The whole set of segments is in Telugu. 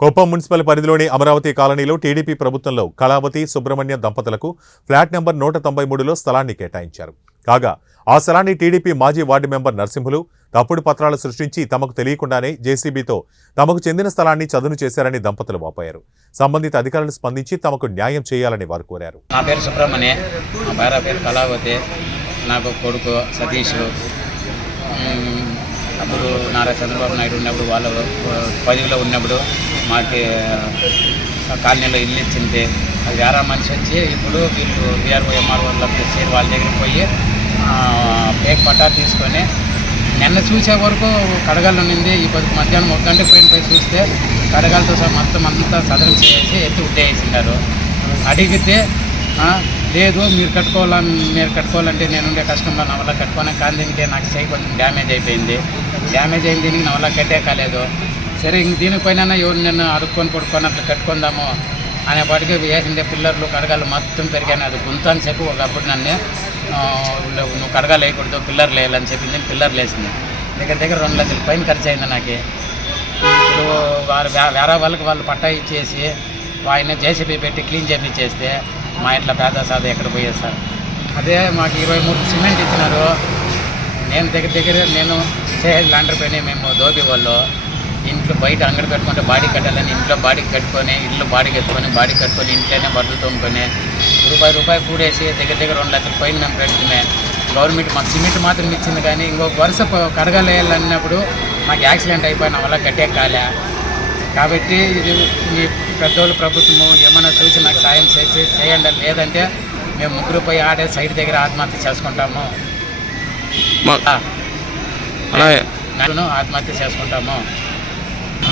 కొప్పం మున్సిపల్ పరిధిలోని అమరావతి కాలనీలో టీడీపీ ప్రభుత్వంలో కళావతి సుబ్రహ్మణ్యం దంపతులకు ఫ్లాట్ నెంబర్ 193లో స్థలాన్ని కేటాయించారు. కాగా ఆ స్థలాన్ని టీడీపీ మాజీ వార్డు మెంబర్ నరసింహులు తప్పుడు పత్రాలు సృష్టించి తమకు తెలియకుండానే జేసీబీతో తమకు చెందిన స్థలాన్ని చదును చేశారని దంపతులు వాపోయారు. సంబంధిత అధికారులు స్పందించి తమకు న్యాయం చేయాలని వారు కోరారు. నా పేరు సుబ్రహ్మణ్య, మా భార్య పేరు కళావతి, నాకు కొడుకు సతీష్. అప్పుడు నారా చంద్రబాబు నాయుడు ఉన్నప్పుడు వాళ్ళ పదవిలో ఉన్నప్పుడు మాకు కాలనీలో ఇల్లు ఇచ్చింది. అది వేరే మనిషి వచ్చి ఇప్పుడు వీళ్ళు వీఆర్ఓ ఎంఆర్ఓలకు చేరి వాళ్ళ దగ్గరికి పోయి పేక్ పట్టా తీసుకొని నిన్న చూసే వరకు కడగాలు ఉన్నింది. ఈ పొద్దు మధ్యాహ్నం 1 గంట పోయి చూస్తే కడగాలతో సహా మొత్తం అంతా సదరం చేసి ఎత్తి ఉడ్డేసిండారు. అడిగితే లేదు మీరు కట్టుకోవాలంటే నేనుండే కష్టంలో నా వల్ల కట్టుకోనే కానీ దీనికి నాకు చేయి కొంచెం డ్యామేజ్ అయిపోయింది. డ్యామేజ్ అయిన దీనికి నా వల్ల కట్టే కాలేదు. సరే ఇంక దీనిపైన ఎవరు నిన్ను అడుక్కొని పడుకొని అట్లా కట్టుకుందాము అనేపాటికి వేసిందే పిల్లర్లు కడగాలు మొత్తం పెరిగాను. అది గుంత అని చెప్పి ఒకప్పుడు నన్ను నువ్వు కడగాలు వేయకూడదు పిల్లర్లు వేయాలని చెప్పింది. పిల్లర్లు వేసింది. దగ్గర 2 లక్షల పైన ఖర్చు అయింది నాకు. ఇప్పుడు వారు వేరే వాళ్ళకి వాళ్ళు పట్టా ఇచ్చేసి ఆయన జేసీబీ పెట్టి క్లీన్ చేపించేస్తే మా ఇంట్లో పేద సాదా ఎక్కడ పోయేది సార్. అదే మాకు 23 సిమెంట్ ఇచ్చినారు. నేను దగ్గర నేను చేయాలి లాండ్రీ పైన మేము దోబి వాళ్ళు ఇంట్లో బయట అంగడి పెట్టుకుంటే బాడీ కట్టాలని ఇంట్లో బాడీ కట్టుకొని ఇల్లు బాడీ కట్టుకొని ఇంట్లోనే బట్టలు తోముకొని రూపాయి కూడేసి దగ్గర 2 లక్షల పైన మేము పెట్టుకునే. గవర్నమెంట్ మాకు సిమెంట్ మాత్రం ఇచ్చింది కానీ ఇంకొక వరుస కడగలేయాలన్నప్పుడు మాకు యాక్సిడెంట్ అయిపోయిన వల్ల కట్టే కాలే. కాబట్టి ఇది మీ పెద్దోళ్ళు ప్రభుత్వము ఏమైనా చూసి నాకు సాయం చేయండి. లేదంటే మేము ముగ్గురు పోయి ఆడే సైడ్ దగ్గర ఆత్మహత్య చేసుకుంటాము. ఆత్మహత్య చేసుకుంటాము.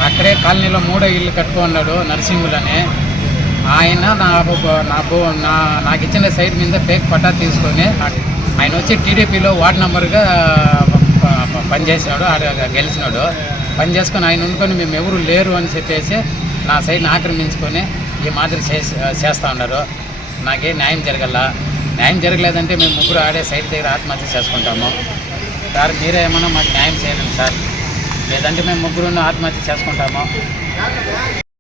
అక్కడే కాలనీలో 3వ ఇల్లు కట్టుకున్నాడు నరసింహులని. ఆయన నాకు ఇచ్చిన సైడ్ మీద పేక్ పట్టా తీసుకొని ఆయన వచ్చి టీడీపీలో వార్డు నంబర్గా పనిచేసినాడు. గెలిచినాడు. పని చేసుకొని ఆయన ఉండుకొని మేము ఎవరు లేరు అని చెప్పేసి నా సైడ్ని ఆక్రమించుకొని ఈ మాదిరి చేస్తూ ఉన్నారు. నాకే న్యాయం జరగలేదంటే మేము ముగ్గురు ఆడే సైడ్ దగ్గర ఆత్మహత్య చేసుకుంటాము. సార్ మీరే ఏమన్నా మాకు న్యాయం చేయాలి సార్, లేదంటే మేము ముగ్గురు ఆత్మహత్య చేసుకుంటాము.